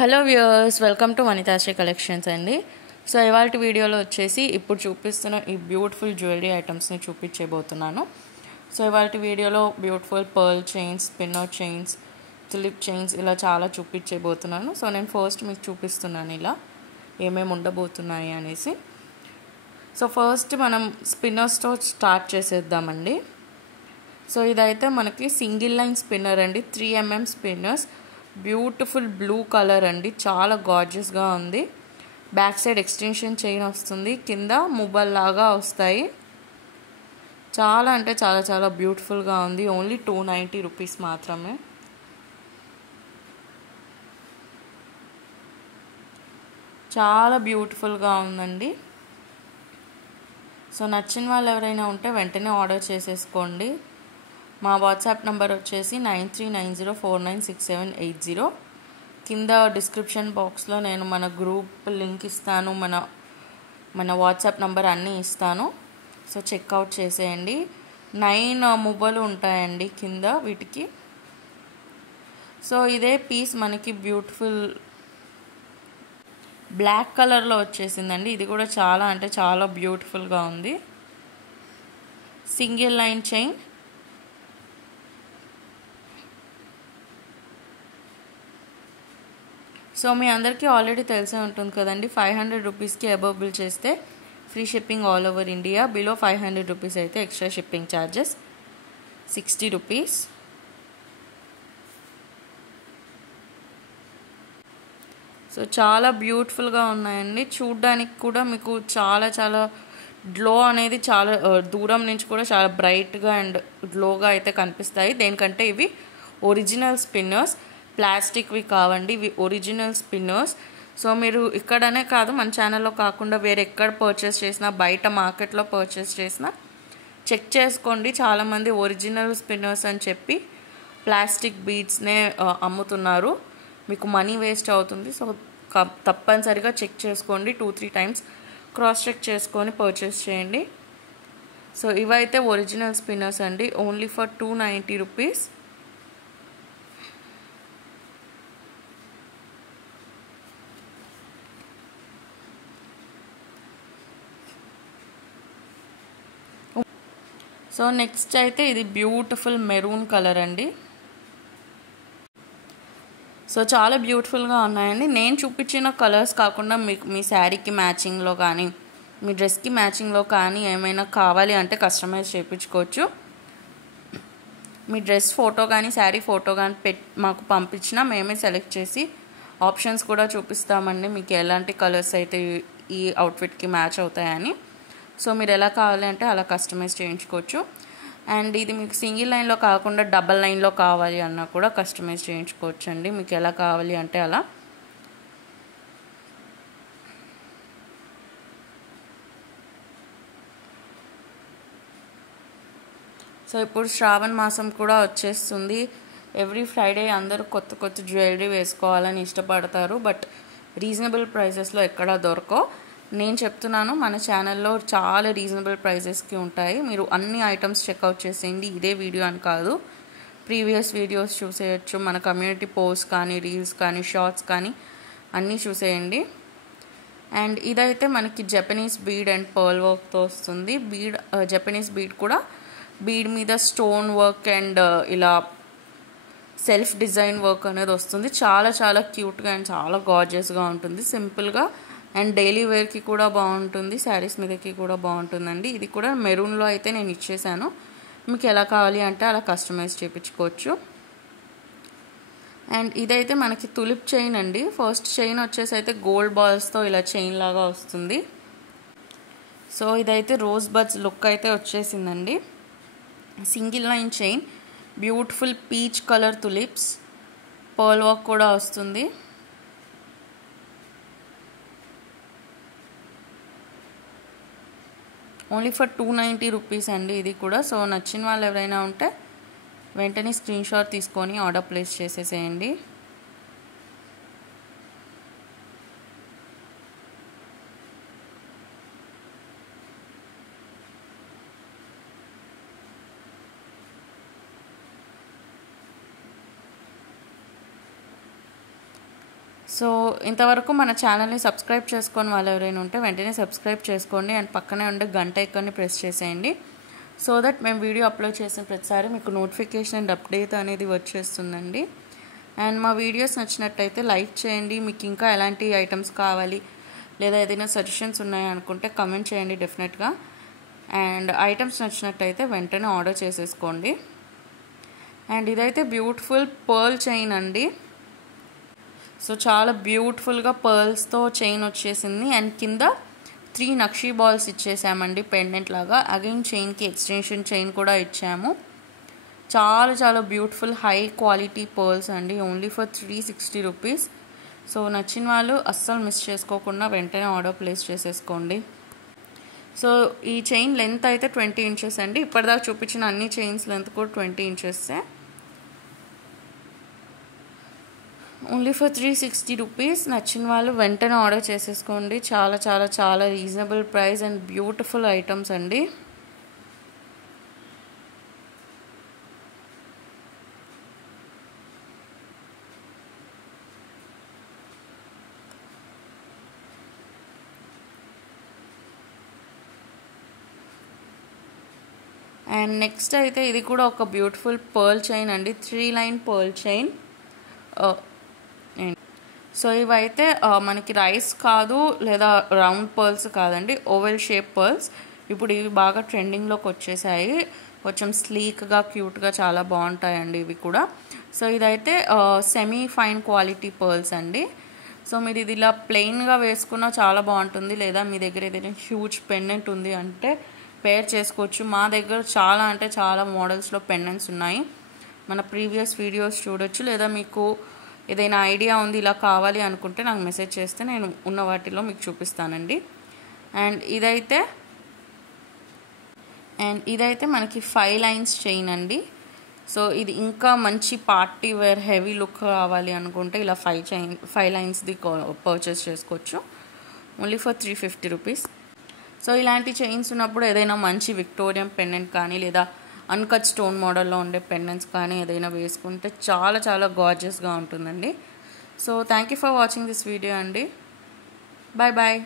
Hello viewers, welcome to Vanithasri collections అండి. So ఇవాళ వీడియోలో వచ్చేసి ఇప్పుడు చూపిస్తున్న ఈ బ్యూటిఫుల్ జ్యువెలరీ ఐటమ్స్ని చూపించబోతున్నాను. సో ఇవాళ వీడియోలో beautiful pearl chains, spinner chains, tulip chains ఇలా చాలా చూపించబోతున్నాను. సో నేను ఫస్ట్ మీకు చూపిస్తున్నాను ఇలా ఏమేమి ఉండబోతున్నాయి అనేసి. సో ఫస్ట్ మనం స్పిన్నర్స్తో స్టార్ట్ చేసేద్దామండి. సో ఇదైతే మనకి సింగిల్ లైన్ స్పిన్నర్ అండి, 3mm spinners. Beautiful blue colour అండి, చాలా గార్జియస్గా ఉంది. బ్యాక్ సైడ్ ఎక్స్టెన్షన్ చైన్ వస్తుంది, కింద ముబ్బల్ లాగా వస్తాయి. చాలా అంటే చాలా చాలా బ్యూటిఫుల్గా ఉంది. ఓన్లీ 290 రూపీస్ మాత్రమే. చాలా బ్యూటిఫుల్గా ఉందండి. సో నచ్చిన వాళ్ళు ఎవరైనా ఉంటే వెంటనే ఆర్డర్ చేసేసుకోండి. మా వాట్సాప్ నెంబర్ వచ్చేసి 9390496780. కింద డిస్క్రిప్షన్ బాక్స్లో నేను మన గ్రూప్ లింక్ ఇస్తాను, మన వాట్సాప్ నెంబర్ అన్నీ ఇస్తాను. సో చెక్అవుట్ చేసేయండి. 9 మువ్వలు ఉంటాయండి కింద వీటికి. సో ఇదే పీస్ మనకి బ్యూటిఫుల్ బ్లాక్ కలర్లో వచ్చేసిందండి. ఇది కూడా చాలా అంటే చాలా బ్యూటిఫుల్గా ఉంది. సింగిల్ లైన్ చైన్, సో మీ అందరికీ ఆల్రెడీ తెలిసే ఉంటుంది కదండి, 500 రూపీస్కి అబవ్ బిల్ చేస్తే free shipping all over India. Below 500 rupees అయితే extra shipping charges 60 rupees. So చాలా బ్యూటిఫుల్గా ఉన్నాయండి. చూడ్డానికి కూడా మీకు చాలా చాలా గ్లో అనేది చాలా దూరం నుంచి కూడా చాలా బ్రైట్గా అండ్ గ్లోగా అయితే కనిపిస్తాయి. దేనికంటే ఇవి ఒరిజినల్ స్పిన్నర్స్, ప్లాస్టిక్వి కావండి, ఇవి ఒరిజినల్ స్పిన్నర్స్. సో మీరు ఇక్కడనే కాదు, మన ఛానల్లో కాకుండా వేరే ఎక్కడ పర్చేస్ చేసినా, బయట మార్కెట్లో పర్చేస్ చేసినా చెక్ చేసుకోండి. చాలామంది ఒరిజినల్ స్పిన్నర్స్ అని చెప్పి ప్లాస్టిక్ బీడ్స్నే అమ్ముతున్నారు. మీకు మనీ వేస్ట్ అవుతుంది. సో తప్పనిసరిగా చెక్ చేసుకోండి. 2-3 టైమ్స్ క్రాస్ చెక్ చేసుకొని పర్చేస్ చేయండి. సో ఇవైతే ఒరిజినల్ స్పిన్నర్స్ అండి, only for 290 rupees. So next అయితే ఇది బ్యూటిఫుల్ మెరూన్ కలర్ అండి. సో చాలా బ్యూటిఫుల్గా ఉన్నాయండి. నేను చూపించిన కలర్స్ కాకుండా మీకు మీ శారీకి మ్యాచింగ్లో కానీ, మీ డ్రెస్కి మ్యాచింగ్లో కానీ ఏమైనా కావాలి అంటే కస్టమైజ్ చేయించుకోవచ్చు. మీ డ్రెస్ ఫోటో కానీ శారీ ఫోటో కానీ మాకు పంపించినా మేమే సెలెక్ట్ చేసి ఆప్షన్స్ కూడా చూపిస్తామండి, మీకు ఎలాంటి కలర్స్ అయితే ఈ అవుట్ఫిట్కి మ్యాచ్ అవుతాయని. సో మీరు ఎలా కావాలి అంటే అలా కస్టమైజ్ చేయించుకోవచ్చు. అండ్ ఇది మీకు సింగిల్ లైన్లో కాకుండా డబల్ లైన్లో కావాలి అన్నా కూడా కస్టమైజ్ చేయించుకోవచ్చు అండి, మీకు ఎలా కావాలి అంటే అలా. సో ఇప్పుడు శ్రావణ మాసం కూడా వచ్చేస్తుంది. ఎవ్రీ ఫ్రైడే అందరూ కొత్త కొత్త జ్యువెలరీ వేసుకోవాలని ఇష్టపడతారు, బట్ రీజనబుల్ ప్రైసెస్లో ఎక్కడా దొరకవు. నేను చెప్తున్నాను, మన ఛానల్లో చాలా రీజనబుల్ ప్రైజెస్కి ఉంటాయి. మీరు అన్ని ఐటమ్స్ చెక్అవుట్ చేసేయండి. ఇదే వీడియో అని కాదు, ప్రీవియస్ వీడియోస్ చూసేయచ్చు. మన కమ్యూనిటీ పోస్ట్ కానీ, రీల్స్ కానీ, షార్ట్స్ కానీ అన్నీ చూసేయండి. అండ్ ఇదైతే మనకి జపనీస్ బీడ్ అండ్ పర్ల్ వర్క్తో వస్తుంది. జపనీస్ బీడ్ కూడా బీడ్ మీద స్టోన్ వర్క్ అండ్ ఇలా సెల్ఫ్ డిజైన్ వర్క్ అనేది వస్తుంది. చాలా చాలా క్యూట్గా అండ్ చాలా గార్జియస్గా ఉంటుంది. సింపుల్గా అండ్ డైలీ వేర్కి కూడా బాగుంటుంది, శారీస్ మీదకి కూడా బాగుంటుందండి. ఇది కూడా మెరూన్లో అయితే నేను ఇచ్చేసాను, మీకు ఎలా కావాలి అంటే అలా కస్టమైజ్ చేయించుకోవచ్చు. అండ్ ఇదైతే మనకి తులిప్ చైన్ అండి. ఫస్ట్ చైన్ వచ్చేసి అయితే గోల్డ్ బాల్స్తో ఇలా చైన్ లాగా వస్తుంది. సో ఇదైతే రోజ్ బడ్స్ లుక్ అయితే వచ్చేసిందండి. Single line chain, beautiful peach colour tulips, pearl work కూడా వస్తుంది. ఓన్లీ ఫర్ 290 రూపీస్ అండి ఇది కూడా. సో నచ్చిన వాళ్ళు ఎవరైనా ఉంటే వెంటనే స్క్రీన్ షాట్ తీసుకొని ఆర్డర్ ప్లేస్ చేసేసేయండి. సో ఇంతవరకు మన ఛానల్ని సబ్స్క్రైబ్ చేసుకొని వాళ్ళు ఎవరైనా ఉంటే వెంటనే సబ్స్క్రైబ్ చేసుకోండి అండ్ పక్కనే ఉండే గంట ఐకాన్ని ప్రెస్ చేసేయండి. సో దట్ మేము వీడియో అప్లోడ్ చేసిన ప్రతిసారి మీకు నోటిఫికేషన్ అండ్ అప్డేట్ అనేది వచ్చేస్తుందండి. అండ్ మా వీడియోస్ నచ్చినట్టయితే లైక్ చేయండి. మీకు ఇంకా ఎలాంటి ఐటమ్స్ కావాలి లేదా ఏదైనా సజెషన్స్ ఉన్నాయనుకుంటే కమెంట్ చేయండి డెఫినెట్గా. అండ్ ఐటమ్స్ నచ్చినట్టయితే వెంటనే ఆర్డర్ చేసేసుకోండి. అండ్ ఇదైతే బ్యూటిఫుల్ పర్ల్ చైన్ అండి. సో చాలా బ్యూటిఫుల్గా పర్ల్స్తో చైన్ వచ్చేసింది అండ్ కింద 3 నక్షీ బాల్స్ ఇచ్చేసామండి పెండెంట్ లాగా. అగైన్ చైన్కి ఎక్స్టెన్షన్ చైన్ కూడా ఇచ్చాము. చాలా చాలా బ్యూటిఫుల్ హై క్వాలిటీ పర్ల్స్ అండి. Only for 360 rupees. సో నచ్చిన వాళ్ళు అస్సలు మిస్ చేసుకోకుండా వెంటనే ఆర్డర్ ప్లేస్ చేసేసుకోండి. సో ఈ చైన్ లెంత్ అయితే 20 ఇంచెస్ అండి. ఇప్పటిదాకా చూపించిన అన్ని చైన్స్ లెంత్ కూడా 20 ఇంచెస్సే. Only for 360 rupees. నచ్చిన వాళ్ళు వెంటనే ఆర్డర్ చేసేసుకోండి. చాలా చాలా చాలా reasonable price and beautiful items అండి. అండ్ నెక్స్ట్ అయితే ఇది కూడా ఒక బ్యూటిఫుల్ పర్ల్ చైన్ అండి. 3 లైన్ పర్ల్ చైన్. సో ఇవైతే మనకి రైస్ కాదు లేదా రౌండ్ పర్ల్స్ కాదండి, ఓవెల్ షేప్ పర్ల్స్. ఇప్పుడు ఇవి బాగా ట్రెండింగ్లోకి వచ్చేసాయి. కొంచెం స్లీక్గా క్యూట్గా చాలా బాగుంటాయండి ఇవి కూడా. సో ఇదైతే సెమీ ఫైన్ క్వాలిటీ పర్ల్స్ అండి. సో మీరు ఇది ఇలా ప్లెయిన్గా వేసుకున్నా చాలా బాగుంటుంది. లేదా మీ దగ్గర ఏదైనా హ్యూజ్ పెండెంట్ ఉంది అంటే పేర్ చేసుకోవచ్చు. మా దగ్గర చాలా అంటే చాలా మోడల్స్లో పెండెంట్స్ ఉన్నాయి. మన ప్రీవియస్ వీడియోస్ చూడొచ్చు. లేదా మీకు ఏదైనా ఐడియా ఉంది ఇలా కావాలి అనుకుంటే నాకు మెసేజ్ చేస్తే నేను ఉన్న వాటిలో మీకు చూపిస్తానండి. అండ్ ఇదైతే మనకి 5 లైన్స్ చైన్ అండి. సో ఇది ఇంకా మంచి పార్టీ వేర్ హెవీ లుక్ కావాలి అనుకుంటే ఇలా 5 లైన్స్ది పర్చేస్ చేసుకోవచ్చు. Only for 350 rupees. సో ఇలాంటి చైన్స్ ఉన్నప్పుడు ఏదైనా మంచి విక్టోరియన్ పెండెంట్ కానీ లేదా అన్కట్ స్టోన్ మోడల్లో ఉండే పెండెంట్స్ కానీ ఏదైనా వేసుకుంటే చాలా చాలా గార్జియస్గా ఉంటుందండి. So thank you for watching this video అండి. Bye bye.